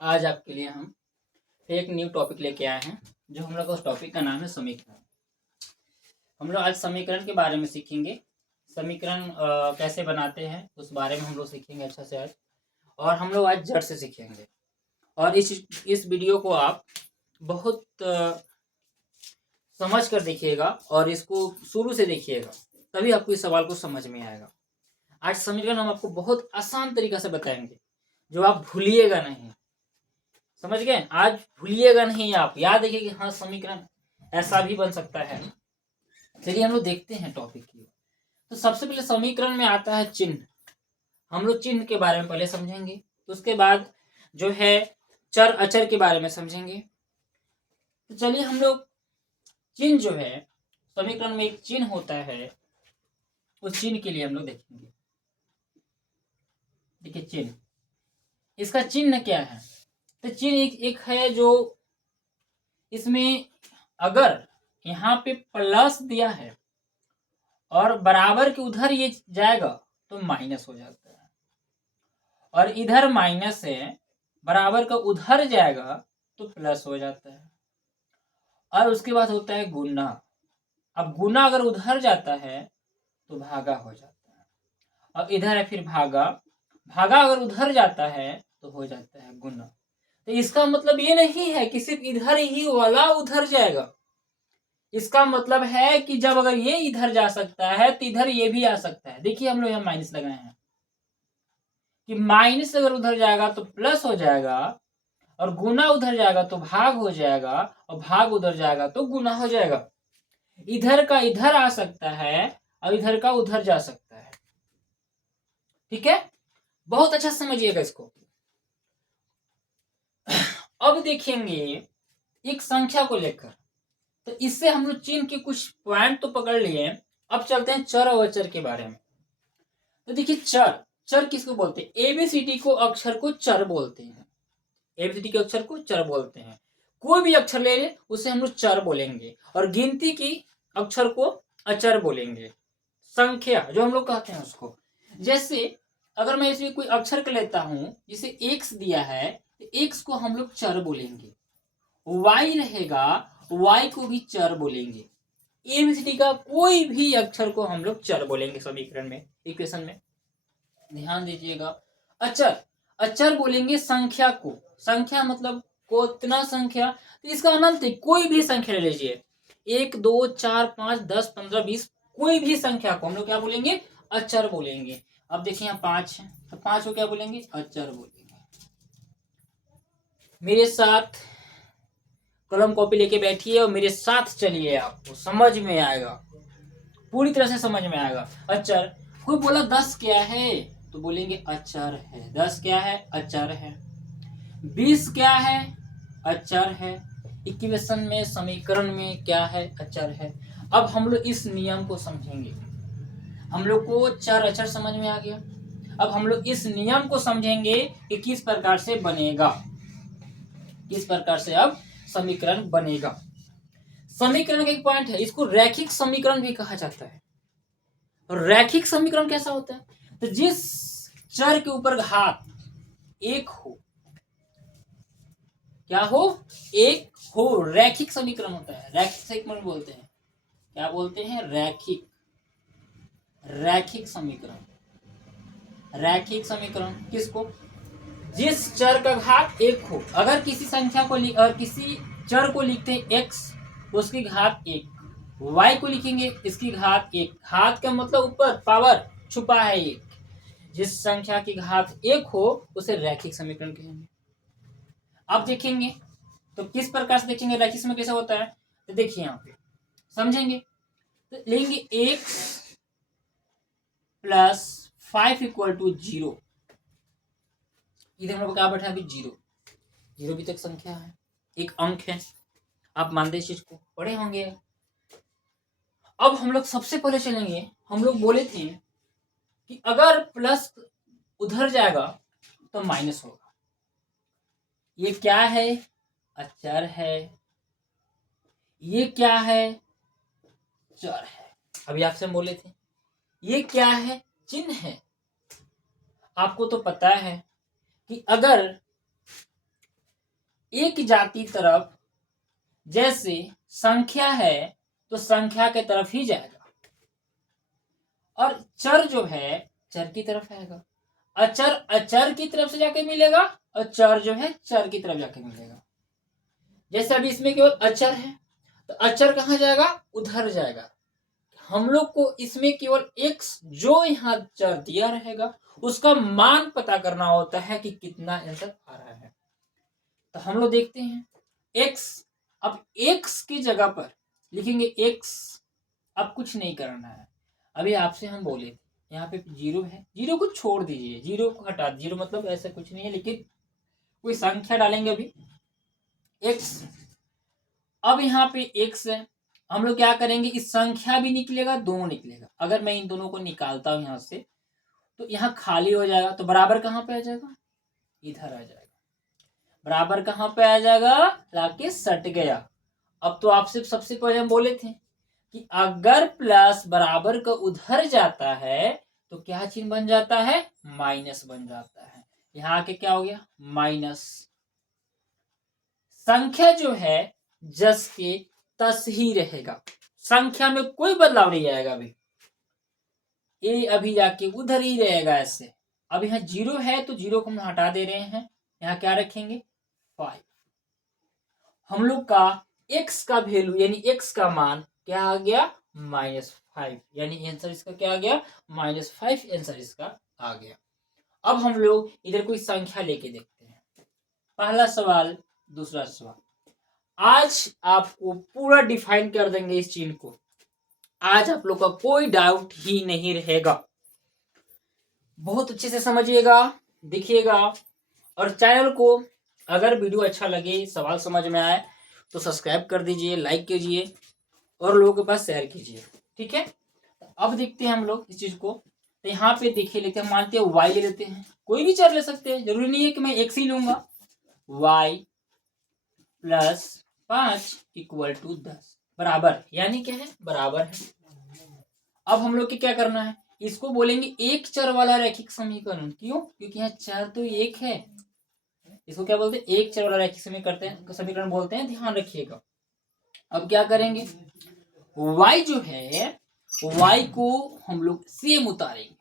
आज आपके लिए हम एक न्यू टॉपिक लेके आए हैं, जो हम लोग उस टॉपिक का नाम है समीकरण। हम लोग आज समीकरण के बारे में सीखेंगे। समीकरण कैसे बनाते हैं उस बारे में हम लोग सीखेंगे अच्छा से आज। और हम लोग आज जड़ से सीखेंगे। और इस वीडियो को आप बहुत समझ कर देखिएगा और इसको शुरू से देखिएगा, तभी आपको इस सवाल को समझ में आएगा। आज समीकरण हम आपको बहुत आसान तरीका से बताएंगे, जो आप भूलिएगा नहीं। समझ गए? आज भूलिएगा नहीं, आप याद रखिए कि हाँ समीकरण ऐसा भी बन सकता है। चलिए हम लोग देखते हैं टॉपिक की। तो सबसे पहले समीकरण में आता है चिन्ह। हम लोग चिन्ह के बारे में पहले समझेंगे, तो उसके बाद जो है चर अचर के बारे में समझेंगे। तो चलिए हम लोग चिन्ह जो है, समीकरण में एक चिन्ह होता है, उस चिन्ह के लिए हम लोग देखेंगे। देखिए चिन्ह, इसका चिन्ह क्या है? तो चिन्ह एक है जो इसमें अगर यहाँ पे प्लस दिया है और बराबर के उधर ये जाएगा तो माइनस हो जाता है, और इधर माइनस है बराबर का उधर जाएगा तो प्लस हो जाता है। और उसके बाद होता है गुना। अब गुना अगर उधर जाता है तो भागा हो जाता है, और इधर है फिर भागा। भागा अगर उधर जाता है तो हो जाता है गुना। तो इसका मतलब ये नहीं है कि सिर्फ इधर ही वाला उधर जाएगा। इसका मतलब है कि जब अगर ये इधर जा सकता है तो इधर ये भी आ सकता है। देखिए हम लोग यहाँ माइनस लगाए हैं कि माइनस अगर उधर जाएगा तो प्लस हो जाएगा, और गुना उधर जाएगा तो भाग हो जाएगा, और भाग उधर जाएगा तो गुना हो जाएगा। इधर का इधर आ सकता है और इधर का उधर जा सकता है। ठीक है, बहुत अच्छा समझिएगा इसको। अब देखेंगे एक संख्या को लेकर, तो इससे हम लोग चिन्ह के कुछ पॉइंट तो पकड़ लिए। अब चलते हैं चर और अचर के बारे में। तो देखिए चर, चर किसको बोलते हैं? एबीसीडी को अक्षर को चर बोलते हैं। एबीसीडी के अक्षर को चर बोलते हैं। कोई भी अक्षर ले ले उसे हम लोग चर बोलेंगे, और गिनती की अक्षर को अचर बोलेंगे। संख्या जो हम लोग कहते हैं उसको, जैसे अगर मैं इसमें कोई अक्षर का लेता हूं, जिसे एक्स दिया है, तो एक्स को हम लोग चर बोलेंगे। वाई रहेगा, वाई को भी चर बोलेंगे। एबीसीडी का कोई भी अक्षर को हम लोग चर बोलेंगे समीकरण में, इक्वेशन में। ध्यान दीजिएगा। अचर, अचर बोलेंगे संख्या को। संख्या मतलब कितना संख्या? तो इसका अनंत है, कोई भी संख्या ले लीजिए, 1 2 4 5 10 15 20, कोई भी संख्या को हम लोग क्या बोलेंगे? अचर बोलेंगे। अब देखिए यहाँ 5 है, तो 5 को क्या बोलेंगे? अचर बोलेंगे। मेरे साथ कलम कॉपी लेके बैठिए और मेरे साथ चलिए, आपको समझ में आएगा, पूरी तरह से समझ में आएगा। अचर, कोई बोला 10 क्या है, तो बोलेंगे अचर है। 10 क्या है? अचर है। 20 क्या है? अचर है। इक्वेशन में, समीकरण में क्या है? अचर है। अब हम लोग इस नियम को समझेंगे। हम लोग को चर अचर समझ में आ गया। अब हम लोग इस नियम को समझेंगे कि किस प्रकार से बनेगा, किस प्रकार से अब समीकरण बनेगा। समीकरण का एक पॉइंट है, इसको रैखिक समीकरण भी कहा जाता है। और रैखिक समीकरण कैसा होता है? तो जिस चर के ऊपर घात एक हो, क्या हो? एक हो, रैखिक समीकरण होता है। रैखिक समीकरण बोलते हैं, क्या बोलते हैं? रैखिक, रैखिक समीकरण। रैखिक समीकरण किसको? जिस चर का घात एक हो। अगर किसी संख्या को किसी चर को लिखते हैं x, उसकी घात एक। y को लिखेंगे, इसकी घात एक। घात का मतलब ऊपर, पावर, छुपा है एक। जिस संख्या की घात एक हो उसे रैखिक समीकरण कहेंगे। अब देखेंगे तो किस प्रकार से देखेंगे रैखिक समीकरण कैसा होता है, तो देखिए यहाँ पे समझेंगे। तो लेंगे x प्लस 5 इक्वल टू 0। इधर हम लोग क्या बैठा है अभी? 0। 0 भी तक संख्या है, एक अंक है। आप मानते इस चीज को, पढ़े होंगे। अब हम लोग सबसे पहले चलेंगे, हम लोग बोले थे कि अगर प्लस उधर जाएगा तो माइनस होगा। ये क्या है? अचर है। ये क्या है? चर है। अभी आपसे बोले थे ये क्या है? चिन्ह है। आपको तो पता है कि अगर एक जाति तरफ जैसे संख्या है तो संख्या के तरफ ही जाएगा, और चर जो है चर की तरफ आएगा। अचर अचर की तरफ से जाके मिलेगा, और चर जो है चर की तरफ जाके मिलेगा। जैसे अभी इसमें केवल अचर है, तो अचर कहाँ जाएगा, उधर जाएगा। हम लोग को इसमें केवल x जो यहाँ चर दिया रहेगा उसका मान पता करना होता है कि कितना आंसर आ रहा है। तो हम लोग देखते हैं x, अब x की जगह पर लिखेंगे x। अब कुछ नहीं करना है, अभी आपसे हम बोले थे यहाँ पे जीरो है, जीरो को छोड़ दीजिए, जीरो को हटा दीजिए, जीरो मतलब ऐसा कुछ नहीं है, लेकिन कोई संख्या डालेंगे अभी x। अब यहाँ पे x है, हम लोग क्या करेंगे, इस संख्या भी निकलेगा, दोनों निकलेगा। अगर मैं इन दोनों को निकालता हूं यहां से तो यहाँ खाली हो जाएगा, तो बराबर कहां पे आ जाएगा, इधर आ जाएगा। बराबर कहां पे आ जाएगा, लाके सट गया। अब तो आपसे सबसे पहले हम बोले थे कि अगर प्लस बराबर का उधर जाता है तो क्या चिन्ह बन जाता है, माइनस बन जाता है। यहाँ आके क्या हो गया, माइनस। संख्या जो है जस के तस ही रहेगा, संख्या में कोई बदलाव नहीं आएगा। अभी ए अभी जाके उधर ही रहेगा ऐसे। अब यहाँ जीरो है तो जीरो को हम हटा दे रहे हैं, यहाँ क्या रखेंगे 5। हम लोग का x का वैल्यू यानी x का मान क्या आ गया, -5, यानी आंसर इसका क्या आ गया, -5 आंसर इसका आ गया। अब हम लोग इधर कोई संख्या लेके देखते हैं। पहला सवाल, दूसरा सवाल। आज आपको पूरा डिफाइन कर देंगे इस चिन्ह को, आज आप लोग का कोई डाउट ही नहीं रहेगा। बहुत अच्छे से समझिएगा, देखिएगा, और चैनल को अगर वीडियो अच्छा लगे, सवाल समझ में आए तो सब्सक्राइब कर दीजिए, लाइक कीजिए और लोगों के पास शेयर कीजिए, ठीक है। अब देखते हैं हम लोग इस चीज को। तो यहाँ पे देखिए लेते हैं, मानते हैं y ले लेते हैं, कोई भी चर ले सकते हैं, जरूरी नहीं है कि मैं x ही लूंगा। y प्लस 5 इक्वल टू 10 बराबर, यानी क्या है, बराबर है। अब हम लोग को क्या करना है, इसको बोलेंगे एक चर वाला रैखिक समीकरण। क्यों, क्योंकि यहाँ चर तो एक है, इसको क्या बोलते हैं, एक चर वाला रैखिक समीकरण बोलते हैं, ध्यान रखिएगा। अब क्या करेंगे, y जो है y को हम लोग सेम उतारेंगे।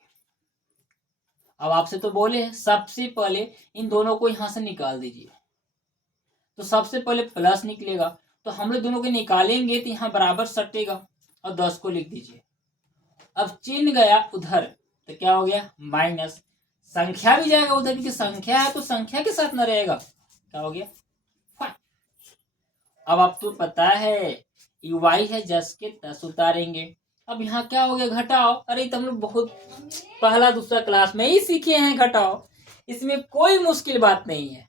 अब आपसे तो बोले हैं सबसे पहले इन दोनों को यहां से निकाल दीजिए, तो सबसे पहले प्लस निकलेगा, तो हम लोग दोनों को निकालेंगे तो यहाँ बराबर सटेगा, और 10 को लिख दीजिए। अब चिन्ह गया उधर तो क्या हो गया, माइनस। संख्या भी जाएगा उधर, क्योंकि संख्या है तो संख्या के साथ न रहेगा, क्या हो गया 5। अब आपको पता है y है जस के 10 उतारेंगे। अब यहाँ क्या हो गया, घटाओ। अरे तो हम लोग बहुत पहला दूसरा क्लास में ही सीखे हैं घटाओ, इसमें कोई मुश्किल बात नहीं है।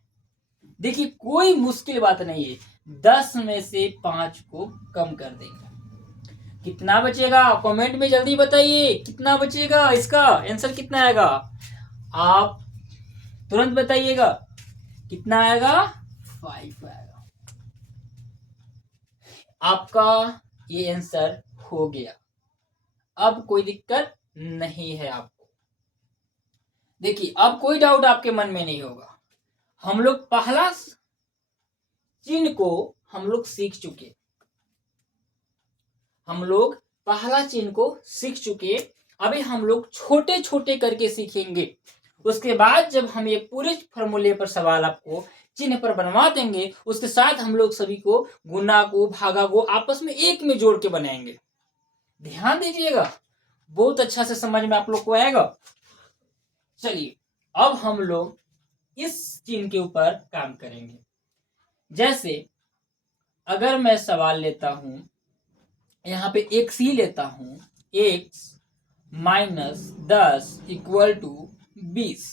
देखिए कोई मुश्किल बात नहीं है, 10 में से 5 को कम कर देंगे, कितना बचेगा, कमेंट में जल्दी बताइए कितना बचेगा, इसका आंसर कितना आएगा, आप तुरंत बताइएगा कितना आएगा, 5 आएगा। आपका ये आंसर हो गया, अब कोई दिक्कत नहीं है आपको। देखिए अब कोई डाउट आपके मन में नहीं होगा। हम लोग पहला चिन्ह को हम लोग सीख चुके, हम लोग पहला चिन्ह को सीख चुके। अभी हम लोग छोटे छोटे करके सीखेंगे, उसके बाद जब हम ये पूरे फॉर्मूले पर सवाल आपको चिन्ह पर बनवा देंगे, उसके साथ हम लोग सभी को गुना को भागा को आपस में एक में जोड़ के बनाएंगे। ध्यान दीजिएगा, बहुत अच्छा से समझ में आप लोग को आएगा। चलिए अब हम लोग इस चिन्ह के ऊपर काम करेंगे। जैसे अगर मैं सवाल लेता हूं, यहाँ पे x ही लेता हूं, x -10 इक्वल टू 20,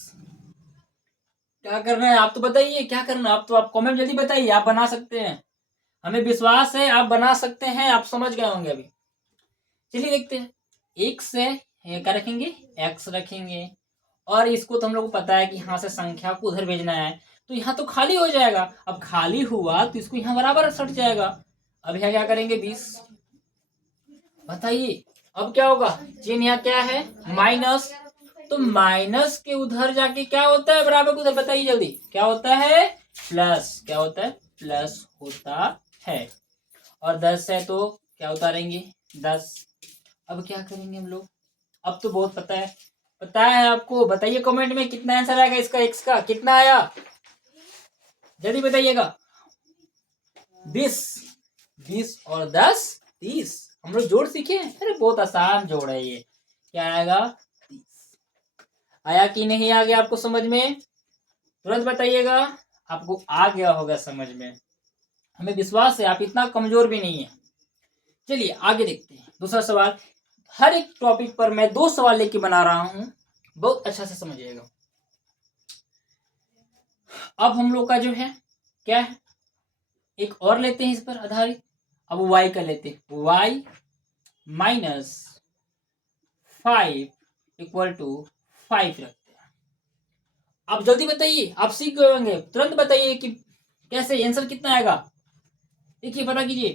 क्या करना है आप तो बताइए, क्या करना है आप तो, आप कमेंट जल्दी बताइए, आप बना सकते हैं, हमें विश्वास है आप बना सकते हैं, आप समझ गए होंगे अभी। चलिए देखते हैं, x है क्या रखेंगे, x रखेंगे, और इसको तो हम लोग को पता है कि यहाँ से संख्या को उधर भेजना है, तो यहाँ तो खाली हो जाएगा। अब खाली हुआ तो इसको यहाँ बराबर सट जाएगा। अब यहाँ क्या करेंगे 20, बताइए अब क्या होगा, चिन्ह यहाँ क्या है माइनस, तो माइनस के उधर जाके क्या होता है, बराबर के उधर, बताइए जल्दी क्या होता है, प्लस क्या होता है, प्लस होता है। और 10 है तो क्या उतारेंगे, 10। अब क्या करेंगे हम लोग, अब तो बहुत पता है आपको। बताइए कमेंट में कितना आंसर आएगा इसका, एक्स का कितना आया, जल्दी बताइएगा। 20, 20 और 10 30। हम लोग जोड़ सीखे, अरे बहुत आसान जोड़ है ये। क्या आएगा, 30। आया कि नहीं आ गया आपको समझ में, तुरंत बताइएगा। आपको आ गया होगा समझ में, हमें विश्वास है, आप इतना कमजोर भी नहीं है। चलिए आगे देखते हैं दूसरा सवाल। हर एक टॉपिक पर मैं 2 सवाल लेके बना रहा हूं, बहुत अच्छा से समझिएगा। अब हम लोग का जो है क्या है, एक और लेते हैं इस पर आधारित। अब y का लेते हैं, y माइनस 5 इक्वल टू 5 रखते हैं। अब जल्दी बताइए, आप सीख गए होंगे, तुरंत बताइए कि कैसे आंसर कितना आएगा। देखिए पता कीजिए,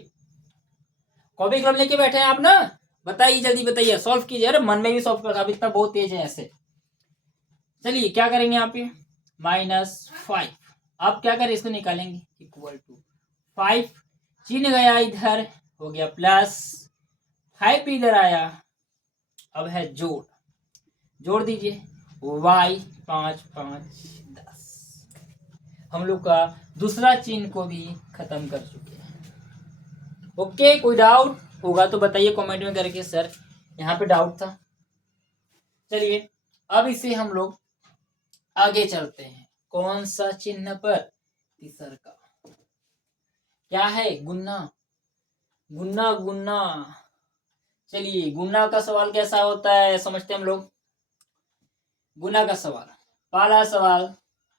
कॉपी कलम लेके बैठे हैं आप ना, बताइए जल्दी बताइए, सॉल्व कीजिए। अरे मन में भी सॉल्व कर, आप इतना बहुत तेज है ऐसे। चलिए क्या करेंगे यहाँ पे, -5। आप क्या करें, इसको निकालेंगे, इक्वल टू 5, चिन्ह गया इधर, हो गया प्लस, 5 इधर आया। अब है जोड़, जोड़ दीजिए, y 5 5 10। हम लोग का दूसरा चिन्ह को भी खत्म कर चुके हैं। ओके, कोई डाउट होगा तो बताइए कमेंट में करके, सर यहाँ पे डाउट था। चलिए अब इसे हम लोग आगे चलते हैं, कौन सा चिन्ह पर, तीसर का। क्या है, गुन्ना, गुन्ना गुन्ना। चलिए गुन्ना का सवाल कैसा होता है समझते हैं हम लोग। गुना का सवाल, पहला सवाल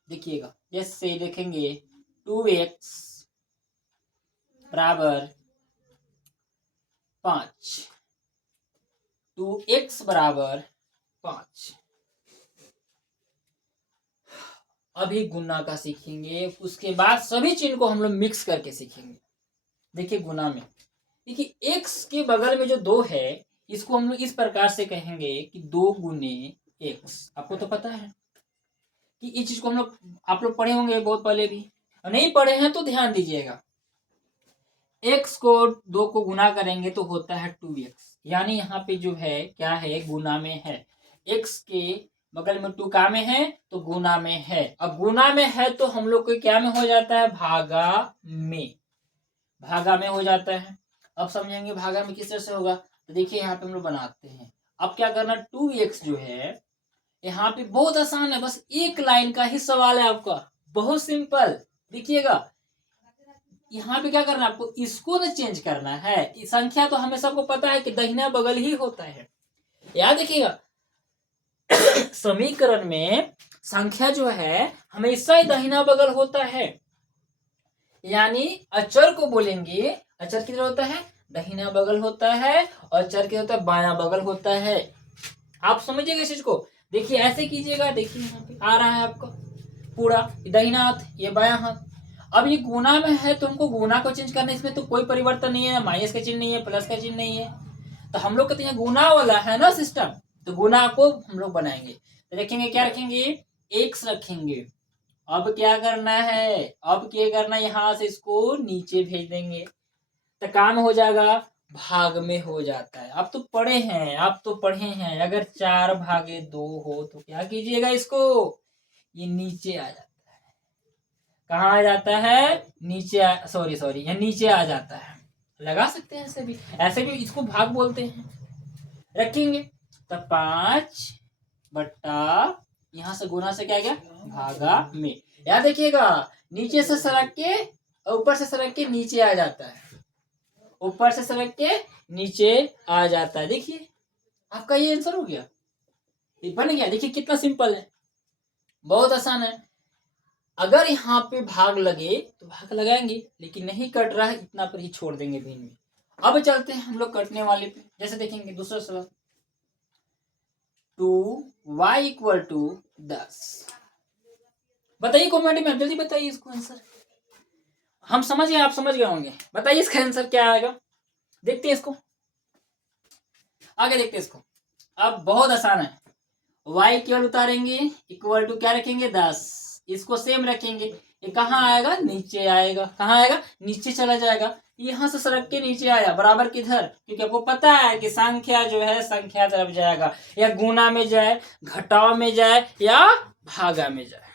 देखिएगा, जैसे देखेंगे 2x बराबर 5, 2x बराबर 5। अभी गुना का सीखेंगे, उसके बाद सभी चिन्ह को हम लोग मिक्स करके सीखेंगे। देखिए गुना में, देखिए x के बगल में जो 2 है, इसको हम लोग इस प्रकार से कहेंगे कि 2 गुने x। आपको तो पता है कि इस चीज को हम लोग, आप लोग पढ़े होंगे बहुत पहले भी, और नहीं पढ़े हैं तो ध्यान दीजिएगा। x को 2 को गुना करेंगे तो होता है 2x, यानी यहाँ पे जो है क्या है, गुना में है। x के बगल में 2 का में है तो गुना में है। अब गुना में है तो हम लोग को क्या में हो जाता है, भागा में, भागा में हो जाता है। अब समझेंगे भागा में किस तरह से होगा, तो देखिए यहाँ पे हम लोग बनाते हैं। अब क्या करना, 2x जो है यहाँ पे बहुत आसान है, बस एक लाइन का ही सवाल है आपका, बहुत सिंपल। देखिएगा यहाँ पे क्या करना है, आपको इसको ना चेंज करना है। संख्या तो हमें सबको पता है कि दाहिना बगल ही होता है, याद देखिएगा। समीकरण में संख्या जो है हमेशा ही दाहिना बगल होता है, यानी अचर को बोलेंगे, अचर किधर होता है, दाहिना बगल होता है, और चर किधर होता है, बायां बगल होता है। आप समझिएगा इस चीज को। देखिए ऐसे कीजिएगा, देखिए यहाँ पे आ रहा है आपका पूरा दाहिना हाथ, ये बायां हाथ। अब ये गुना में है तो हमको गुना को चेंज करना है, इसमें तो कोई परिवर्तन नहीं है, माइनस का चिन्ह नहीं है, प्लस का चिन्ह नहीं है, तो हम लोग कहते हैं गुना वाला है ना सिस्टम, तो गुना को हम लोग बनाएंगे। तो रखेंगे, क्या रखेंगे, एक्स रखेंगे। अब क्या करना है, अब क्या करना है, यहाँ से इसको नीचे भेज देंगे तो काम हो जाएगा, भाग में हो जाता है। आप तो पढ़े हैं, आप तो पढ़े हैं, अगर 4/2 हो तो क्या कीजिएगा, इसको ये नीचे आ जाता है। कहाँ आ जाता है, नीचे, सॉरी सॉरी, ये नीचे आ जाता है। लगा सकते हैं ऐसे भी, ऐसे भी इसको भाग बोलते हैं। रखेंगे तो 5/, यहां से गुना से क्या गया, भागा में। याद देखिएगा, नीचे से सरक के और ऊपर से सरक के नीचे आ जाता है, ऊपर से सरक के नीचे आ जाता है। देखिए आपका ये आंसर हो गया, ये बन गया। देखिए कितना सिंपल है, बहुत आसान है। अगर यहाँ पे भाग लगे तो भाग लगाएंगे, लेकिन नहीं कट रहा है इतना पर ही छोड़ देंगे बीच में। अब चलते हैं हम लोग कटने वाले पे, जैसे देखेंगे दूसरा सवाल, 2y इक्वल टू 10। बताइए कमेंट में, जल्दी बताइए इसको आंसर। हम समझ गए, आप समझ गए होंगे, बताइए इसका आंसर क्या आएगा। देखते हैं इसको, आगे देखते हैं इसको। अब बहुत आसान है, y केवल उतारेंगे, इक्वल टू क्या रखेंगे, 10, इसको सेम रखेंगे। ये कहाँ आएगा, नीचे आएगा। कहाँ आएगा, नीचे चला जाएगा। यहाँ से सड़क के नीचे आया, बराबर किधर, क्योंकि आपको पता है कि संख्या जो है संख्या तरफ जाएगा, या गुना में जाए, घटाव में जाए, या भागा में जाए।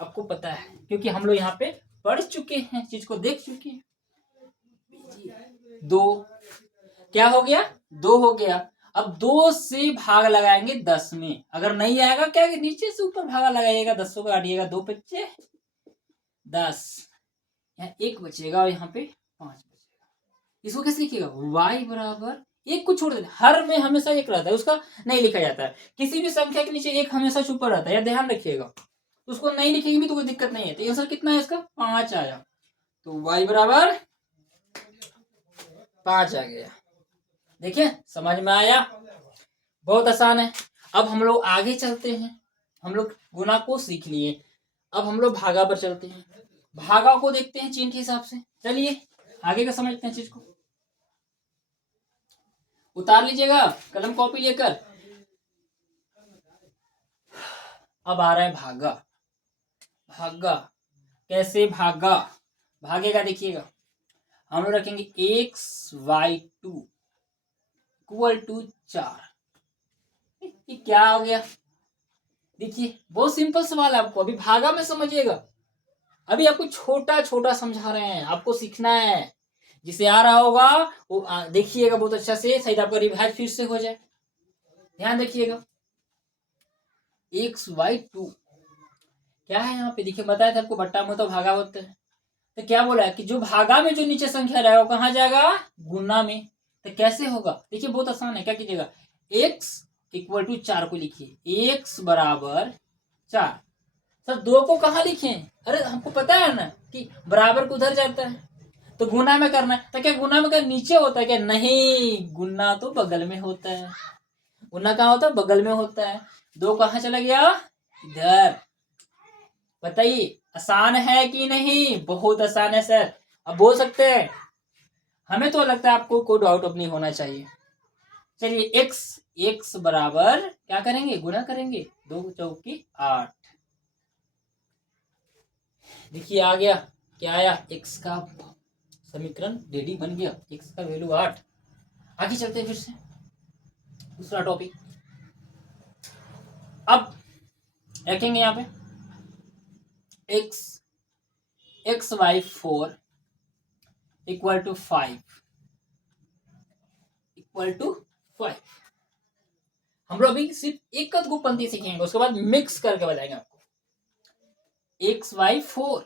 आपको पता है क्योंकि हम लोग यहाँ पे पढ़ चुके हैं, चीज को देख चुके हैं। 2 क्या हो गया, 2 हो गया। अब 2 से भाग लगाएंगे 10 में, अगर नहीं आएगा क्या, नीचे से ऊपर भागा लगाइएगा, 10 को काटिएगा, 2 बच्चे 10, यहाँ 1 बचेगा और यहाँ पे 5 बचेगा। इसको कैसे लिखिएगा, y बराबर 1 को छोड़ देना, हर में हमेशा 1 रहता है, उसका नहीं लिखा जाता है। किसी भी संख्या के नीचे 1 हमेशा छुपा रहता है, या ध्यान रखिएगा। उसको नहीं लिखेंगे भी तो कोई दिक्कत नहीं है। तो आंसर कितना है इसका, 5 आया। तो y बराबर 5 आ गया। देखिए समझ में आया, बहुत आसान है। अब हम लोग आगे चलते हैं। हम लोग गुना को सीख लिए, अब हम लोग भागा पर चलते हैं। भागा को देखते हैं चिन्ह के हिसाब से। चलिए आगे का समझते हैं चीज को। उतार लीजिएगा कलम कॉपी लेकर। अब आ रहा है भागा। भागा कैसे भागा, भागेगा देखिएगा, हम लोग रखेंगे x/2 इक्वल टू 4। ये क्या हो गया, देखिए बहुत सिंपल सवाल है, आपको अभी भागा में समझिएगा। अभी आपको छोटा छोटा समझा रहे हैं, आपको सीखना है। जिसे आ रहा होगा वो देखिएगा बहुत अच्छा से, शायद आपका रिवाइज फिर से हो जाए। ध्यान देखिएगा, x/2 क्या है यहाँ पे, देखिए बताया था आपको, बट्टा में तो भागा होता है। तो क्या बोला है कि जो भागा में जो नीचे संख्या रहेगा वो कहाँ जाएगा, गुना में। तो कैसे होगा, देखिए बहुत आसान है। क्या कीजिएगा, x इक्वल टू 4 को लिखिए, x बराबर 4। सर 2 को कहाँ लिखे, अरे हमको पता है ना कि बराबर को उधर जाता है, तो गुना में करना है। तो क्या गुना में क्या नीचे होता है क्या, नहीं, गुना तो बगल में होता है। गुना कहाँ होता है, बगल में होता है। 2 कहाँ चला गया, इधर। बताइए आसान है कि नहीं, बहुत आसान है सर। अब बोल सकते हैं, हमें तो लगता है आपको कोई डाउट अब नहीं होना चाहिए। चलिए x बराबर क्या करेंगे, गुना करेंगे, 2 चौकी 8। देखिए आ गया, क्या आया, x का समीकरण रेडी बन गया, x का वैल्यू 8। आगे चलते हैं फिर से दूसरा टॉपिक। अब रखेंगे यहाँ पे x/4 equal to 5 equal to 5। हम लोग अभी सिर्फ एक को पंक्ति सीखेंगे, उसके बाद मिक्स करके बताएंगे आपको। x/4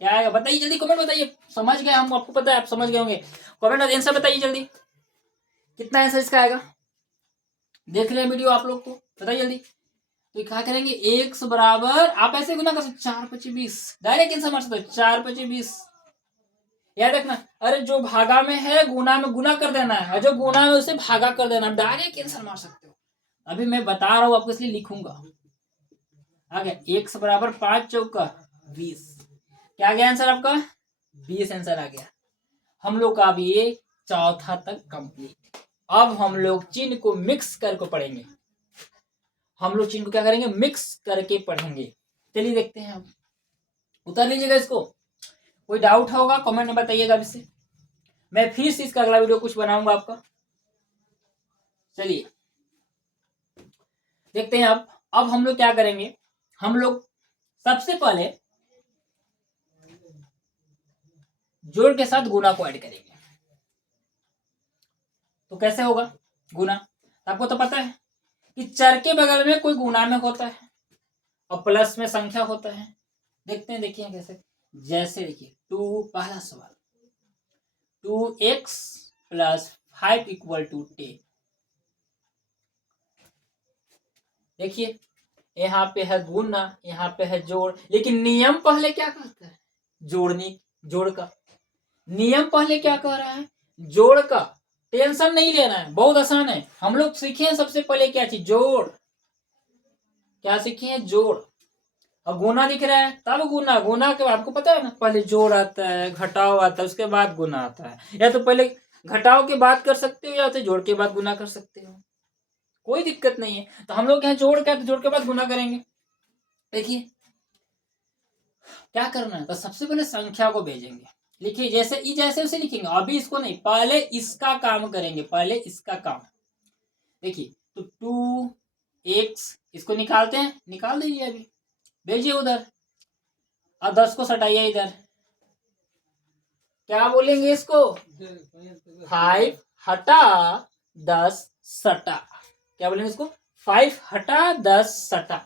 क्या आएगा, बताइए जल्दी, कमेंट बताइए। समझ गए हम, आपको पता है आप समझ गए होंगे। कमेंट आंसर बताइए जल्दी, कितना आंसर इसका आएगा। देख रहे हैं वीडियो आप लोग, को बताइए जल्दी। तो क्या करेंगे, x बराबर, आप ऐसे गुना कर सकते, 4×5 20, डायरेक्ट आंसर मार सकते हो, 4×5 20। याद रखना, अरे जो भागा में है गुना में गुना कर देना है, और जो गुना में उसे भागा कर देना, डायरेक्ट आंसर मार सकते हो। अभी मैं बता रहा हूं आपको, इसलिए लिखूंगा। आ गया x बराबर 5 चौका 20। क्या आ गया आंसर आपका, 20 आंसर आ गया। हम लोग का अभी ये चौथा तक कंप्लीट। अब हम लोग चिन्ह को मिक्स करके पढ़ेंगे। हम लोग चिन्ह को क्या करेंगे, मिक्स करके पढ़ेंगे। चलिए देखते हैं। अब उतार लीजिएगा इसको, कोई डाउट होगा कमेंट में बताइएगा। इससे मैं फिर से इसका अगला वीडियो कुछ बनाऊंगा आपका। चलिए देखते हैं। अब हम लोग क्या करेंगे, हम लोग सबसे पहले जोड़ के साथ गुना को ऐड करेंगे। तो कैसे होगा गुना, आपको तो पता है कि चर के बगल में कोई गुना में होता है और प्लस में संख्या होता है। देखते हैं, देखिए कैसे। जैसे देखिए 2, पहला सवाल, 2x + 5 इक्वल टू 10। देखिए यहाँ पे है गुना, यहाँ पे है जोड़, लेकिन नियम पहले क्या कहता है, जोड़ने, जोड़ का नियम पहले क्या कह रहा है, जोड़ का। टेंशन नहीं लेना है, बहुत आसान है। हम लोग सीखे हैं सबसे पहले क्या चीज, जोड़। क्या सीखे हैं, जोड़। अब गुना दिख रहा है तब गुना, गुना के आपको पता है ना, पहले जोड़ आता है, घटाव आता है, उसके बाद गुना आता है। या तो पहले घटाव के बाद कर सकते हो, या तो जोड़ के बाद गुना कर सकते हो, कोई दिक्कत नहीं है। तो हम लोग यहाँ जोड़ क्या, तो जोड़ के बाद गुना करेंगे। देखिए क्या करना है, तो सबसे पहले संख्या को भेजेंगे। लिखिए जैसे उसे लिखेंगे, अभी इसको नहीं, पहले इसका काम करेंगे, पहले इसका काम। देखिए तो 2x इसको निकालते हैं, निकाल दीजिए, अभी भेजिए उधर। अब 10 को सटाइए इधर, क्या बोलेंगे इसको, 5 हटा 10 सटा। क्या बोलेंगे इसको, 5 हटा 10 सटा।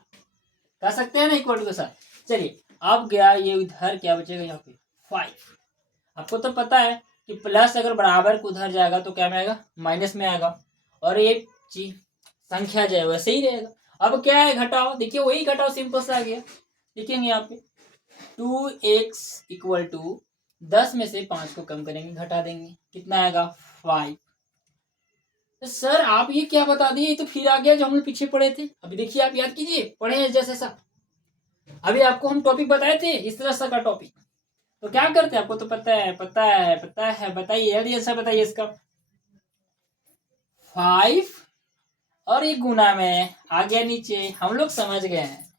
कर सकते हैं ना इक्वल टू के साथ। चलिए अब गया ये इधर, क्या बचेगा यहाँ पे 5। आपको तो पता है कि प्लस अगर बराबर को उधर जाएगा तो क्या में आएगा, माइनस में आएगा, और ये चीज संख्या जो है वैसे ही रहेगा। अब क्या है, घटाओ, देखिए वही घटाओ, सिंपल सा आ गया। लिखेंगे यहाँ पे 2x इक्वल टू 10 में से 5 को कम करेंगे, घटा देंगे, कितना आएगा 5। तो सर आप ये क्या बता दिए, ये तो फिर आ गया जो हम लोग पीछे पढ़े थे। अभी देखिए आप याद कीजिए, पढ़े हैं जैसे सा, अभी आपको हम टॉपिक बताए थे इस तरह सा का टॉपिक। तो क्या करते हैं, आपको तो पता है, बताइए जल्दी ऐसा बताइए इसका। 5 और ये गुना में आ गया नीचे, हम लोग समझ गए हैं,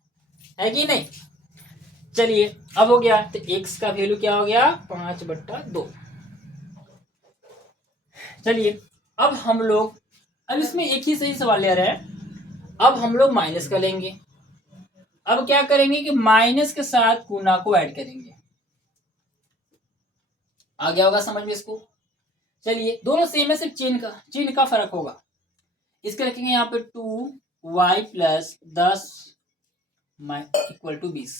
है कि नहीं। चलिए अब हो गया, तो x का वैल्यू क्या हो गया, 5/2। चलिए अब हम लोग, अब इसमें एक ही सही सवाल ले रहे हैं, अब हम लोग माइनस कर लेंगे। अब क्या करेंगे कि माइनस के साथ गुना को ऐड करेंगे। आ गया होगा समझ में इसको। चलिए दोनों सेम है, सिर्फ चिन्ह का फर्क होगा। इसके रखेंगे यहाँ पे 2y plus 10 equal to 20।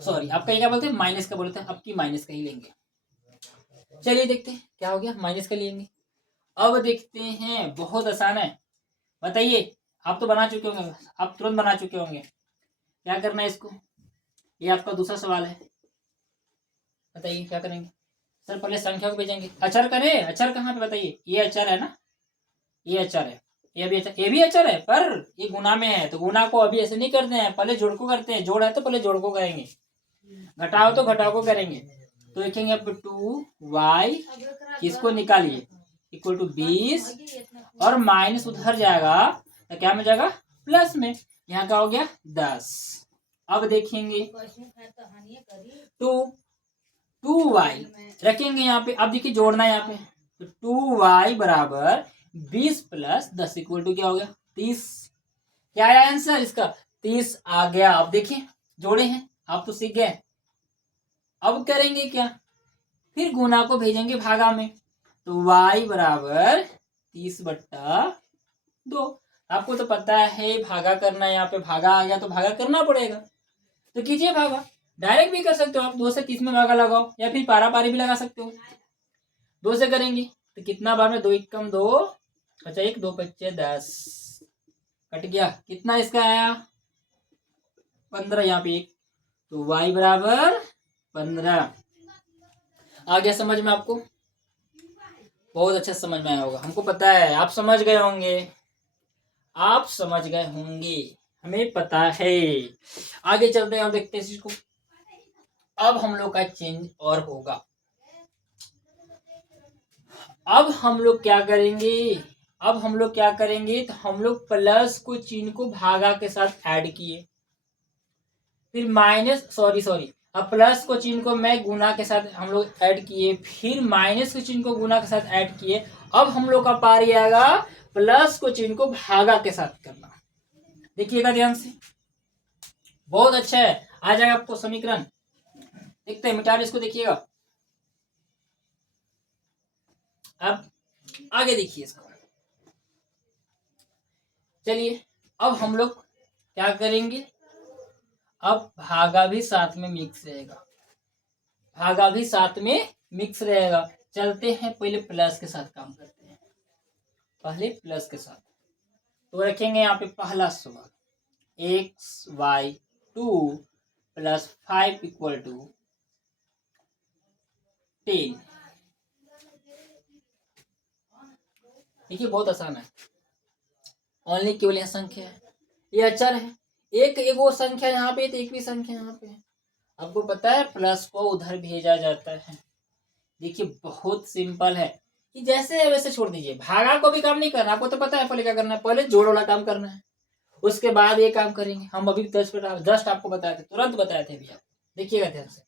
Sorry आप कहीं क्या बोलते हैं, माइनस का बोलते हैं, अब की माइनस का ही लेंगे। चलिए देखते हैं क्या हो गया, माइनस का लेंगे। अब देखते हैं, बहुत आसान है, बताइए। आप तो बना चुके होंगे, आप तुरंत बना चुके होंगे। क्या करना है इसको, ये आपका दूसरा सवाल है, बताइए क्या करेंगे। सर पहले संख्या को भेजेंगे, अचर करें, अचर कहाँ पे बताइए, ये अचर है ना, ये अचर है, ये भी अचर है, पर ये गुना में है, तो गुना को अभी ऐसे नहीं करते हैं, पहले जोड़ को करते हैं, जोड़ है तो पहले जोड़ को करेंगे, घटाओ तो घटाओ को करेंगे। तो लिखेंगे अब 2y, इसको निकालिए, इक्वल टू 20, और माइनस उधर जाएगा तो क्या में जाएगा, प्लस में, यहाँ का हो गया 10। अब देखेंगे 2y रखेंगे यहाँ पे, अब देखिए जोड़ना है यहाँ पे, तो 2y बराबर 20 प्लस 10 इक्वल टू क्या हो गया 30। क्या आया आंसर इसका, 30 आ गया। अब देखिए जोड़े हैं, आप तो सीख गए। अब करेंगे क्या, फिर गुना को भेजेंगे भागा में, तो y बराबर 30/2। आपको तो पता है भागा करना है, यहाँ पे भागा आ गया तो भागा करना पड़ेगा, तो कीजिए भागा। डायरेक्ट भी कर सकते हो आप, 2 से 30 में भागा लगाओ, या फिर पारा पारी भी लगा सकते हो। 2 से करेंगे तो कितना बार में, 2 एकम 2, अच्छा 1 2 5 10, कट गया, कितना इसका आया 15, यहाँ पे 1, तो y बराबर 15। आ गया समझ में आपको, बहुत अच्छा समझ में आया होगा, हमको पता है आप समझ गए होंगे, आप समझ गए होंगे, हमें पता है। आगे चलते हैं और देखते हैं इसको। अब हम लोग का चेंज और होगा, अब हम लोग क्या करेंगे, तो हम लोग प्लस को चिन्ह को भागा के साथ ऐड किए, फिर माइनस सॉरी अब प्लस को चिन्ह को मैं गुना के साथ हम लोग ऐड किए, फिर माइनस के चिन्ह को गुना के साथ ऐड किए। अब हम लोग का पारी आएगा प्लस को चिन्ह को भागा के साथ करना। देखिएगा ध्यान से, बहुत अच्छा है, आ जाएगा आपको समीकरण। देखते हैं, मिटा इसको, देखिएगा। अब आगे देखिए इसको, चलिए अब हम लोग क्या करेंगे, अब भागा भी साथ में मिक्स रहेगा, चलते हैं पहले प्लस के साथ काम करते हैं, पहले प्लस के साथ। तो रखेंगे यहाँ पे पहला सवाल, xy2 प्लस 5 इक्वल टू 10। देखिए बहुत आसान है, ओनली केवल यह संख्या है, ये अचर है, एक वो संख्या यहाँ पे तो एक भी संख्या यहाँ पे। आपको पता है प्लस को उधर भेजा जाता है। देखिए बहुत सिंपल है, कि जैसे है वैसे छोड़ दीजिए, भागा को भी काम नहीं करना, आपको तो पता है पहले क्या करना है, पहले जोड़ वाला काम करना है, उसके बाद ये काम करेंगे हम, अभी जस्ट आपको बताए थे, तुरंत बताए थे भैया, देखिएगा ध्यान से।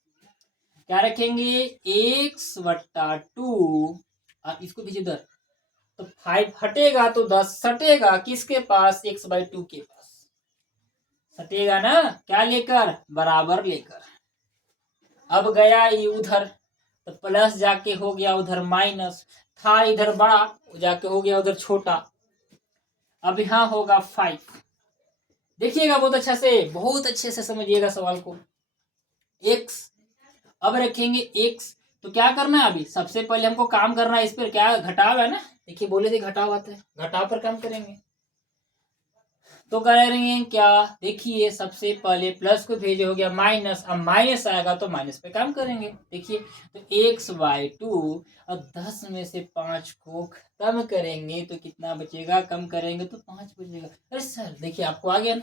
क्या रखेंगे, x बट्टा 2, आप इसको भेजिए इधर, तो 5 हटेगा तो 10 सटेगा किसके पास, x/2 के पास सटेगा ना, क्या लेकर, बराबर लेकर। अब गया ये उधर, तो प्लस जाके हो गया उधर माइनस, था इधर बड़ा जाके हो गया उधर छोटा। अब यहाँ होगा 5, देखिएगा बहुत अच्छा से, बहुत अच्छे से समझिएगा सवाल को। x, अब रखेंगे x, तो क्या करना है, अभी सबसे पहले हमको काम करना है इस पर, क्या घटाव है ना, देखिए बोले थे घटाव आता है, घटाव पर काम करेंगे। तो करेंगे क्या, देखिए सबसे पहले प्लस को भेजे हो गया माइनस, अब माइनस आएगा तो माइनस पे काम करेंगे। देखिए तो x/2, अब 10 में से 5 को खत्म करेंगे तो कितना बचेगा, कम करेंगे तो 5 बचेगा। अरे सर देखिए आपको आ गया ना,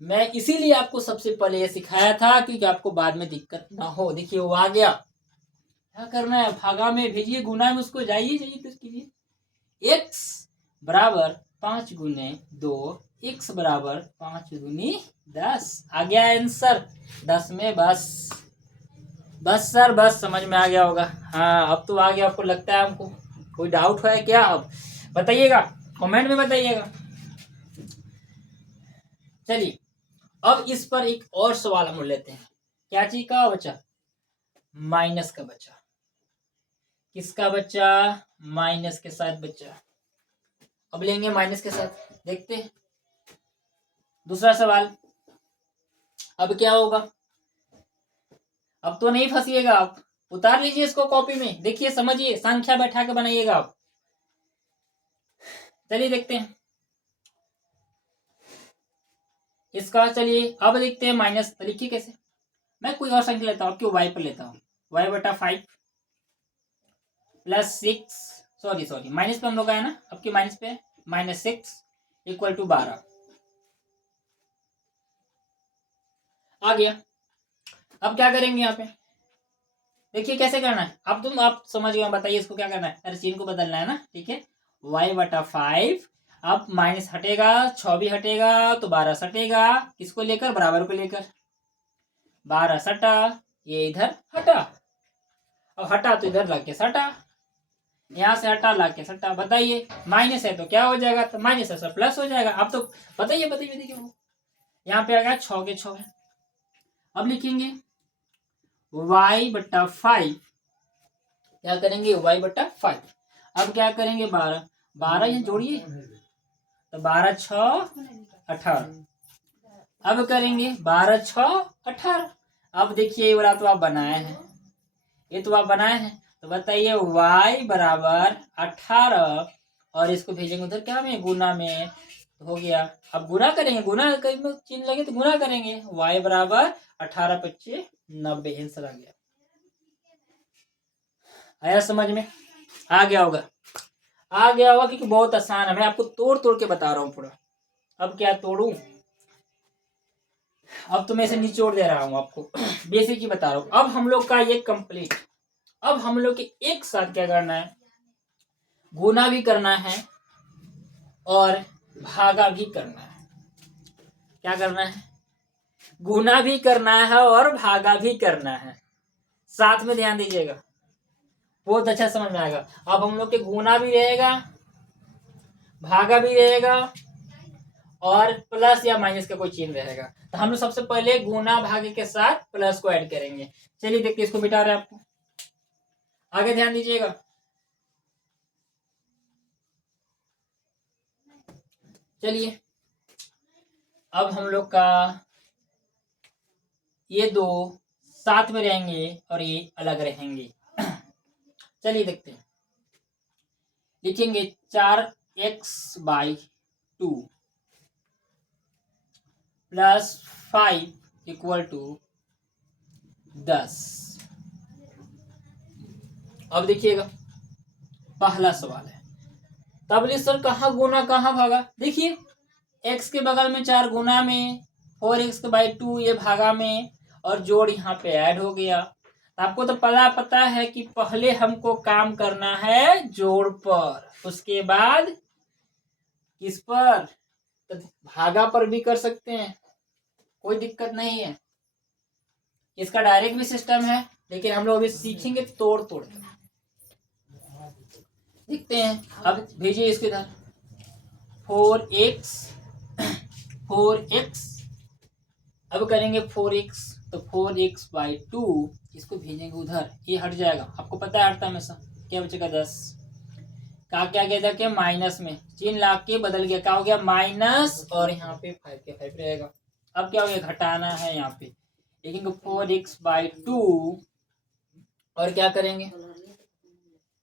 मैं इसीलिए आपको सबसे पहले ये सिखाया था क्योंकि आपको बाद में दिक्कत ना हो। देखिए वो आ गया, क्या करना है, भागा में भेजिए, गुना में उसको जाइए कुछ कीजिए। x बराबर 5 गुने 2, x बराबर 5 दूनी 10, आ गया आंसर 10 में। बस बस सर, बस समझ में आ गया होगा। हाँ अब तो आ गया, आपको लगता है हमको कोई डाउट है क्या, अब बताइएगा, कमेंट में बताइएगा। चलिए अब इस पर एक और सवाल हम लेते हैं, क्या चीज का बच्चा, माइनस का बच्चा, किसका बच्चा, माइनस के साथ बच्चा। अब लेंगे माइनस के साथ, देखते हैं दूसरा सवाल। अब क्या होगा, अब तो नहीं फंसिएगा आप, उतार लीजिए इसको कॉपी में, देखिए समझिए, संख्या बैठा के बनाइएगा आप। चलिए देखते हैं इसका, चलिए अब देखते हैं माइनस, तो लिखिए कैसे, मैं कोई और संख्या लेता हूँ, आपकी y पर लेता हूँ, y/5 प्लस 6, सॉरी माइनस पे हम लोग आए ना, आपके माइनस पे -6 इक्वल टू 12 आ गया। अब क्या करेंगे यहाँ पे, देखिए कैसे करना है, अब आप समझ गए, बताइए इसको क्या करना है, अरे चिन्ह को बदलना है ना, ठीक है, y/5, अब माइनस हटेगा, 6 भी हटेगा तो 12 सटेगा, किसको लेकर, बराबर को लेकर, 12 सटा, ये इधर हटा, अब हटा तो इधर लाके सटा, यहाँ से हटा लाके सटा, बताइए माइनस है तो क्या हो जाएगा, तो माइनस है सर प्लस हो जाएगा। अब तो बताइए देखिए वो यहाँ पे आ गया 6 के 6 है। अब लिखेंगे y/5, क्या करेंगे, y/5, अब क्या करेंगे, 12 यहाँ जोड़िए, तो 12×6 18, अब करेंगे 12×6 18, अब देखिए ये वाला तो आप बनाए हैं, ये तो आप बनाए हैं, तो बताइए y बराबर 18, और इसको भेजेंगे उधर क्या में, गुना में, तो हो गया। अब गुना करेंगे, गुना कहीं चिन्ह लगे तो गुना करेंगे, y बराबर 18×5 90, आंसर आ गया। आया समझ में, आ गया होगा, आ गया होगा, क्योंकि बहुत आसान है, मैं आपको तोड़ तोड़ के बता रहा हूँ पूरा। अब क्या तोड़ू, अब तो मैं इसे निचोड़ दे रहा हूँ आपको, बेसिक ही बता रहा हूँ। अब हम लोग का ये कंप्लीट, अब हम लोग के एक साथ क्या करना है, गुना भी करना है और भागा भी करना है। क्या करना है, गुना भी करना है और भागा भी करना है, साथ में ध्यान दीजिएगा, बहुत अच्छा समझ में आएगा। अब हम लोग के गुना भी रहेगा, भागा भी रहेगा, और प्लस या माइनस का कोई चिन्ह रहेगा। तो हम लोग सबसे पहले गुना भागे के साथ प्लस को ऐड करेंगे। चलिए देखिए, इसको मिटा रहे हैं आपको, आगे ध्यान दीजिएगा। चलिए अब हम लोग का ये दो साथ में रहेंगे और ये अलग रहेंगे। चलिए देखते हैं, लिखेंगे 4x/2 प्लस 5 इक्वल टू 10। अब देखिएगा पहला सवाल है, तब सर कहाँ गुना कहाँ भागा, देखिए x के बगल में 4 गुना में, 4x/2 ये भागा में, और जोड़ यहाँ पे ऐड हो गया। आपको तो पता है कि पहले हमको काम करना है जोड़ पर, उसके बाद किस पर, तो भागा पर भी कर सकते हैं, कोई दिक्कत नहीं है। इसका डायरेक्ट भी सिस्टम है, लेकिन हम लोग अभी सीखेंगे तोड़ तोड़ कर। देखते हैं, अब भेजिए इसके इधर 4x 4x, अब करेंगे 4x, तो 4x/2 इसको भेजेंगे उधर, ये हट जाएगा, आपको पता है हटता हमेशा। क्या बचेगा 10 का, क्या कहता है कि माइनस में चिन्ह ला के बदल गया, क्या हो गया माइनस, और यहाँ पे 5 के 5 रहेगा। अब क्या हो गया, घटाना है यहाँ पे, लेकिन 4x/2 और क्या करेंगे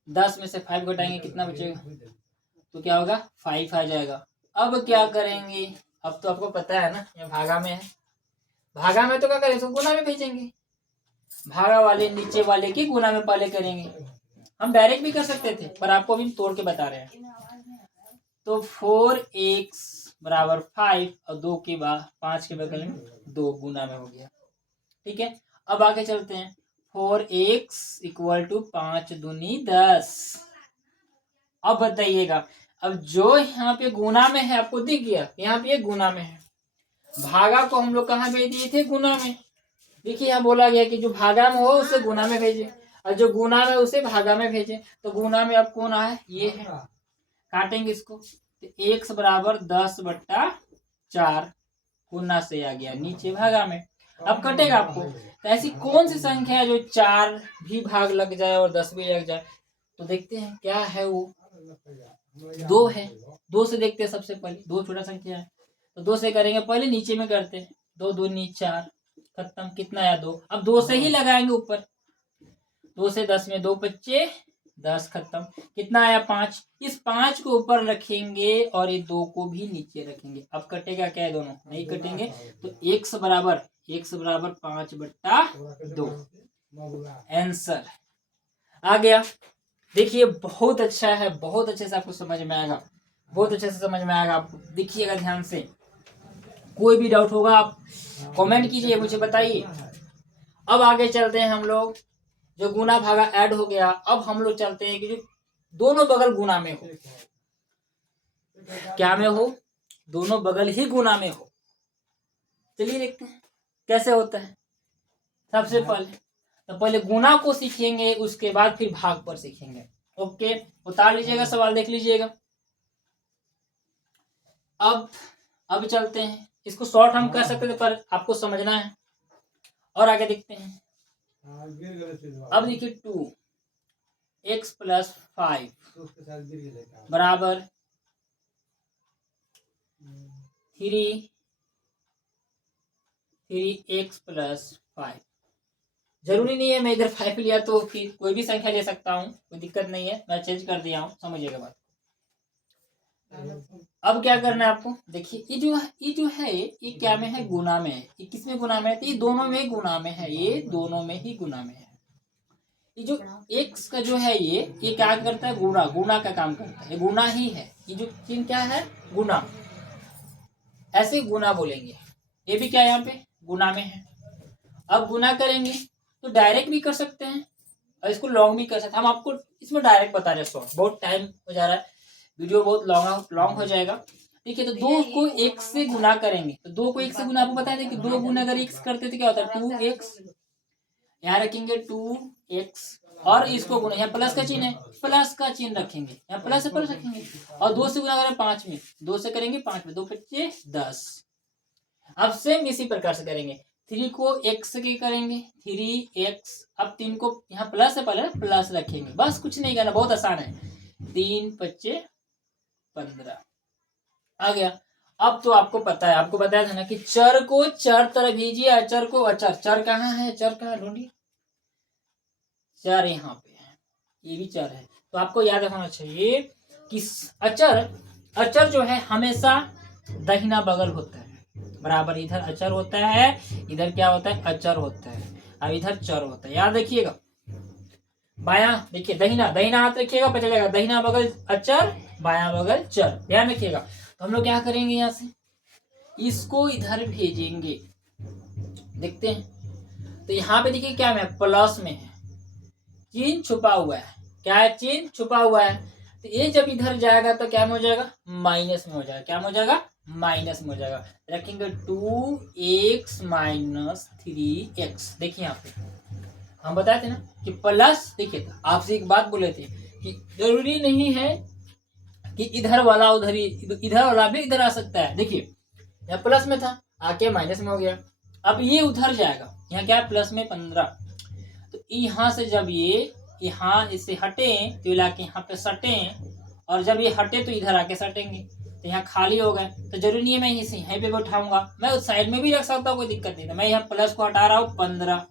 10 में से 5 घटाएंगे, कितना बचेगा, तो क्या होगा 5 आ जाएगा। अब क्या करेंगे, अब तो आपको पता है ना, ये भागा में है, भागा में तो क्या करेंगे, इसको गुना में भेजेंगे, भागा वाले नीचे वाले की गुना में पहले करेंगे। हम डायरेक्ट भी कर सकते थे, पर आपको भी तोड़ के बता रहे हैं। तो 4x = 5 और 2 के बाद 5 के बगल में 2 गुना में हो गया। ठीक है, अब आगे चलते हैं। 4x = 5 दूनी 10। अब बताइएगा, अब जो यहाँ पे गुना में है, आपको दिख गया यहाँ पे ये गुना में है, भागा को हम लोग कहाँ भेज दिए थे, गुना में। देखिए यहाँ बोला गया कि जो भागा में हो उसे गुना में भेजे, और जो गुना में उसे भागा में भेजे। तो गुना में अब कौन है, ये है, काटेंगे इसको, तो x = 10/4 गुना से आ गया नीचे भागा में। अब कटेगा आपको, तो ऐसी कौन सी संख्या है जो 4 भी भाग लग जाए और 10 भी लग जाए, तो देखते हैं क्या है वो, 2 है। 2 से देखते हैं सबसे पहले, 2 छोटा संख्या है, तो 2 से करेंगे, पहले नीचे में करते हैं, 2 दूनी 4, खत्म, कितना आया 2। अब 2 से ही लगाएंगे ऊपर, 2 से 10 में 2 बच्चे 10, खत्म, कितना आया 5। इस 5 को ऊपर रखेंगे और ये 2 को भी नीचे रखेंगे। अब कटेगा क्या है, दोनों नहीं कटेंगे, तो x = 5/2 आंसर आ गया। देखिए बहुत अच्छा है, बहुत अच्छे से आपको समझ में आएगा, बहुत अच्छे से समझ में आएगा आपको। देखिएगा ध्यान से, कोई भी डाउट होगा आप कमेंट कीजिए, मुझे बताइए। अब आगे चलते हैं हम लोग, जो गुना भागा ऐड हो गया, अब हम लोग चलते हैं कि जो दोनों बगल गुना में हो, क्या में हो, दोनों बगल ही गुना में हो। चलिए देखते हैं कैसे होता है। सबसे पहले गुना को सीखेंगे, उसके बाद फिर भाग पर सीखेंगे। ओके, उतार लीजिएगा, सवाल देख लीजिएगा। अब चलते हैं, इसको शॉर्ट हम कर सकते थे, पर आपको समझना है, और आगे देखते हैं। अब देखिए 2x + 5 बराबर 3x + 5। जरूरी नहीं है मैं इधर 5 लिया तो फिर कोई भी संख्या ले सकता हूँ, कोई दिक्कत नहीं है, मैं चेंज कर दिया हूँ, समझिएगा बात। अब क्या करना है आपको, देखिए ये जो है ये क्या में है, गुना में है। ये किस में गुना में है, तो ये दोनों में गुना में है, ये दोनों में ही गुना में है। ये जो x का जो है ये क्या करता है, गुना का काम करता है, ये गुना ही है। ये जो चिन्ह क्या है, गुना, ऐसे गुना बोलेंगे। ये भी क्या है, यहाँ पे गुना में है। अब गुना करेंगे तो डायरेक्ट भी कर सकते हैं और इसको लॉन्ग भी कर सकते हैं। हम आपको इसमें डायरेक्ट बता रहे हैं, बहुत टाइम हो जा रहा है, वीडियो बहुत लॉन्ग हो जाएगा। देखिए, तो 2 को 1 से गुना करेंगे, तो 2 को 1 से गुना, आपको बता दें कि 2 गुना अगर 1 करते तो क्या होता है, 2x, यहाँ रखेंगे 2x, और इसको गुना, यहाँ प्लस का चिन्ह है, प्लस का चिन्ह रखेंगे, यहाँ प्लस से प्लस रखेंगे, और 2 से गुना करें 5 में, 2 से करेंगे 5 में, 2 बच्चे 10। अब सेम इसी प्रकार से करेंगे, 3 को x के करेंगे 3x, अब 3 को यहाँ प्लस से पहले प्लस रखेंगे, बस कुछ नहीं करना, बहुत आसान है, 3 बच्चे 15 आ गया। अब तो आपको पता है, आपको बताया था ना कि चर को चर तरह भेजिए, अचर को अचर। चर कहाँ है, चर कहाँ ढूंढिए, चर यहाँ पे है, ये भी चर है। तो आपको याद रखना चाहिए कि अचर जो है हमेशा दाहिना बगल होता है, बराबर। इधर अचर होता है, इधर क्या होता है, अचर होता है, अब इधर चर होता है, याद रखिएगा। बायां देखिए, दाहिना हाथ रखिएगा, पता चलेगा, दाहिना बगल अचर, बायां बगल चर, ध्यान रखिएगा। तो हम लोग क्या करेंगे, यहाँ से इसको इधर भेजेंगे, देखते हैं। तो यहाँ पे देखिए क्या में, प्लस में है, चिन्ह छुपा हुआ है, क्या है, चिन्ह छुपा हुआ है। तो ये जब इधर जाएगा तो क्या में हो जाएगा, माइनस में हो जाएगा, क्या में हो जाएगा, माइनस में हो जाएगा, रखेंगे 2x माइनस 3x। देखिए यहाँ पे हम बताए थे ना कि प्लस, देखिए आपसे एक बात बोले थे कि जरूरी नहीं है कि इधर वाला उधर ही, इधर वाला भी इधर आ सकता है। देखिए यहाँ प्लस में था, आके माइनस में हो गया, अब ये उधर जाएगा, यहाँ क्या है प्लस में 15, तो यहाँ से जब ये यहाँ इससे हटे तो लाके यहाँ पे सटे, और जब ये हटे तो इधर आके सटेंगे, तो यहाँ खाली हो गए, तो जरूरी नहीं है मैं इसे यहीं पे उठाऊंगा, मैं उस साइड में भी रख सकता हूँ, कोई दिक्कत नहीं है। मैं यहाँ प्लस को हटा रहा हूँ 15,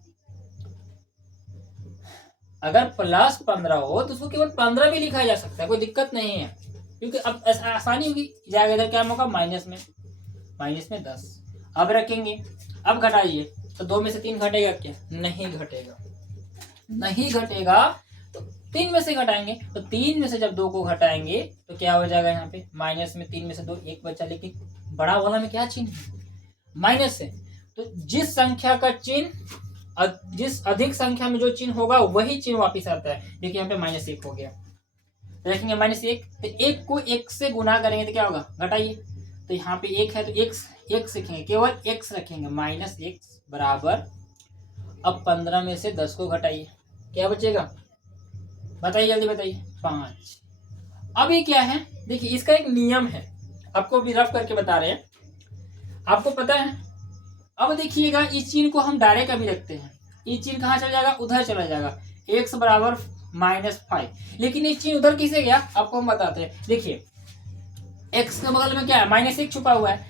अगर प्लस 15 हो तो उसको केवल 15 भी लिखा जा सकता है, कोई दिक्कत नहीं है, क्योंकि अब आसानी होगी, जाएगा इधर क्या होगा माइनस में 10। अब रखेंगे, अब घटाइए, तो 2 में से 3 घटेगा क्या? नहीं घटेगा, नहीं घटेगा, तो 3 में से घटाएंगे, तो 3 में से जब 2 को घटाएंगे तो क्या हो जाएगा, यहाँ पे माइनस में 3 में से 2 1 बचा, लेकिन बड़ा वाला में क्या चिन्ह है? माइनस है, तो जिस संख्या का चिन्ह, जिस अधिक संख्या में जो चिन्ह होगा वही चिन्ह वापिस आता है। देखिए यहाँ पे -1 हो गया, देखेंगे -1, तो 1 को 1 से गुना करेंगे तो क्या होगा, घटाइए, तो यहाँ पे 1 है तो x लिखेंगे, केवल x रखेंगे, -x बराबर, अब 15 में से 10 को घटाइए, क्या बचेगा बताइए, जल्दी बताइए, 5। अब ये क्या है, देखिए इसका एक नियम है, आपको भी रफ करके बता रहे हैं, आपको पता है। अब देखिएगा इस चिन्ह को हम डायरेक्ट अभी रखते हैं, ये चिन्ह कहाँ चला जाएगा, उधर चला जाएगा, x बराबर -5, लेकिन ये चिन्ह उधर किसे गया आपको हम बताते हैं। देखिए x के बगल में क्या है, -1 छुपा हुआ है,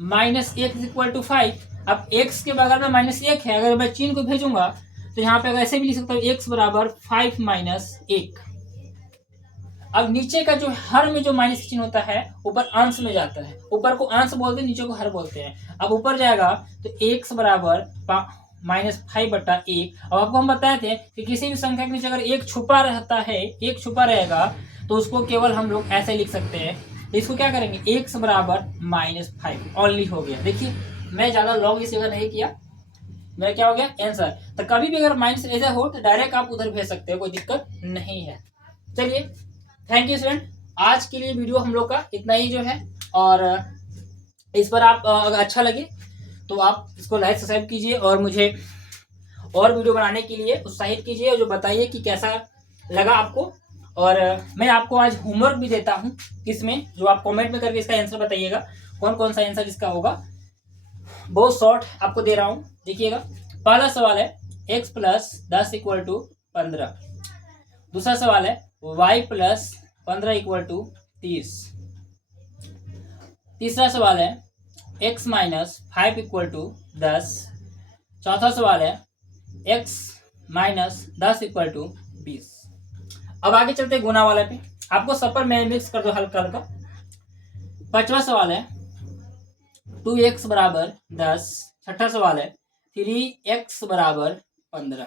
-x = 5, अब x के बगल में -1 है, अगर मैं चिन्ह को भेजूंगा तो यहाँ पे ऐसे भी लिख सकता हूँ, x बराबर 5 - 1। अब नीचे का जो हर में जो माइनस चिन्ह होता है ऊपर अंश में जाता है, ऊपर को अंश बोलते हैं, नीचे को हर बोलते हैं। अब ऊपर जाएगा तो x बराबर -5/1। अब आपको हम बताए थे कि किसी भी संख्या के नीचे अगर एक छुपा रहता है, एक छुपा रहेगा, तो उसको केवल हम लोग ऐसे लिख सकते हैं, इसको क्या करेंगे, x बराबर -5 ओनली हो गया। देखिए मैं ज्यादा लॉन्ग इस जगह नहीं किया, मेरा क्या हो गया आंसर। तो कभी भी अगर माइनस ऐसा हो तो डायरेक्ट आप उधर भेज सकते हो, कोई दिक्कत नहीं है। चलिए थैंक यू स्टूडेंट, आज के लिए वीडियो हम लोग का इतना ही जो है, और इस पर आप अगर अच्छा लगे तो आप इसको लाइक सब्सक्राइब कीजिए, और मुझे और वीडियो बनाने के लिए उत्साहित कीजिए, और जो बताइए कि कैसा लगा आपको। और मैं आपको आज होमवर्क भी देता हूँ इसमें, जो आप कमेंट में करके इसका आंसर बताइएगा, कौन कौन सा आंसर इसका होगा। बहुत शॉर्ट आपको दे रहा हूँ, देखिएगा। पहला सवाल है x + 10 = 15। दूसरा सवाल है y + 15 = 30। तीसरा सवाल है x - 5 = 10। चौथा सवाल है x - 10 = 20। अब आगे चलते हैं गुना वाले पे, आपको सब पर मैं मिक्स कर दो हल्का हल्का। पांचवा सवाल है 2x बराबर 10। छठा सवाल है 3x बराबर 15।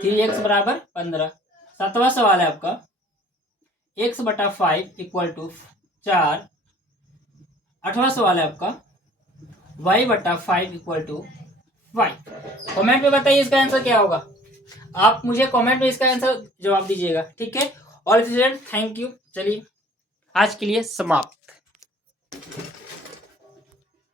3x बराबर 15। सातवां सवाल है आपका x/5 = 4। आठवां सवाल है आपका y/5 = 5। कमेंट में बताइए इसका आंसर क्या होगा, आप मुझे कमेंट में इसका आंसर जवाब दीजिएगा, ठीक है। और स्टूडेंट थैंक यू, चलिए आज के लिए समाप्त।